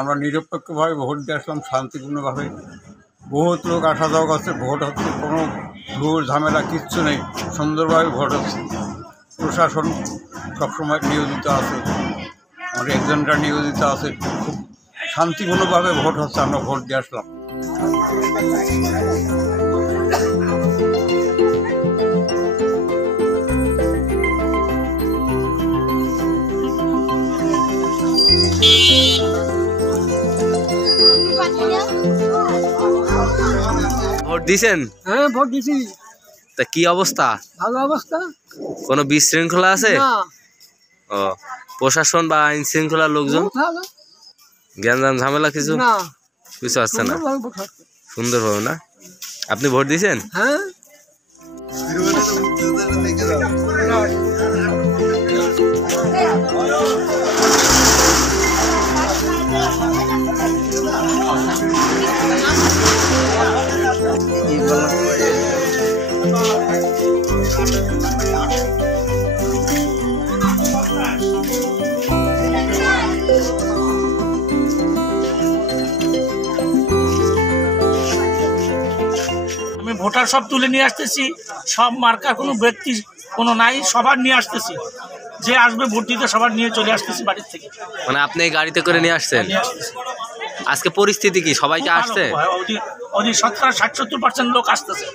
আমরা নিরপেক্ষভাবে ভোট দিয়ে আসলাম, শান্তিপূর্ণভাবে। বহুত লোক আসা যাওয়া করছে, ভোট হচ্ছে, কোনো ঘুর ঝামেলা কিচ্ছু নেই, সুন্দরভাবে ভোট হচ্ছে। প্রশাসন সবসময় নিয়োজিত আছে, আমাদের এজেন্টরা নিয়োজিত আছে, খুব শান্তিপূর্ণভাবে ভোট হচ্ছে, আমরা ভোট দিয়ে আসলাম। ভোট দিয়েছেন? হ্যাঁ, ভোট দিছি। তা কি অবস্থা? ভালো অবস্থা। কোনো বিশৃঙ্খলা আছে? ও, প্রশাসন বা আইন শৃঙ্খলার লোকজন গ্যাঞ্জাম ঝামেলা কিছু কিছু আসছে না? সুন্দরভাবে না? আপনি ভোট দিয়েছেন? হ্যাঁ। আমি ভোটার সব তুলে নিয়ে আসতেছি, সব মার্কার কোনো ব্যক্তি কোনো নাই, সবার নিয়ে আসতেছি, যে আসবে ভোট দিতে সবার নিয়ে চলে আসতেছি বাড়ির থেকে। মানে আপনি এই গাড়িতে করে নিয়ে আসছেন? আজকে পরিস্থিতি কি, সবাইকে আসছে? ওই 60-70% লোক আসতেছে।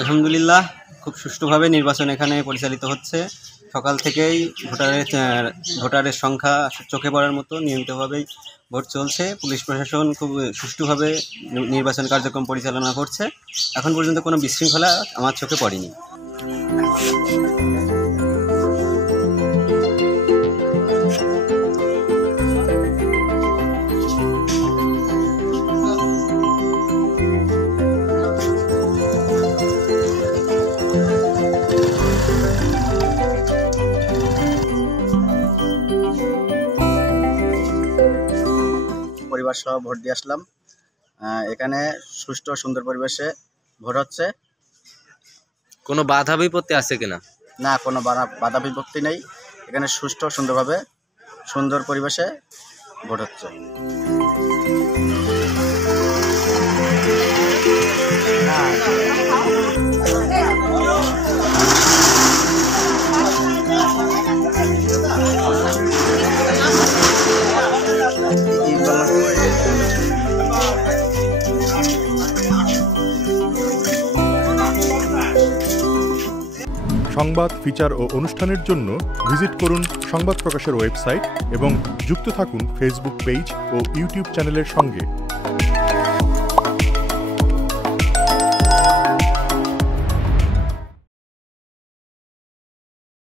আলহামদুলিল্লাহ, খুব সুষ্ঠুভাবে নির্বাচন এখানে পরিচালিত হচ্ছে। সকাল থেকেই ভোটারের সংখ্যা চোখে পড়ার মতো নিয়মিতভাবেই ভোট চলছে। পুলিশ প্রশাসন খুব সুষ্ঠুভাবে নির্বাচন কার্যক্রম পরিচালনা করছে। এখন পর্যন্ত কোনো বিশৃঙ্খলা আমার চোখে পড়েনি। পরিবার সহ ভোট দিয়ে আসলাম। এখানে সুষ্ঠু সুন্দর পরিবেশে ভোট হচ্ছে। কোনো বাধা বিপত্তি আছে কিনা? না, কোনো বাধা বিপত্তি নেই। এখানে সুষ্ঠু সুন্দরভাবে সুন্দর পরিবেশে ভোট হচ্ছে। সংবাদ, ফিচার ও অনুষ্ঠানের জন্য ভিজিট করুন সংবাদ প্রকাশের ওয়েবসাইট এবং যুক্ত থাকুন ফেসবুক পেজ ও ইউটিউব চ্যানেলের সঙ্গে।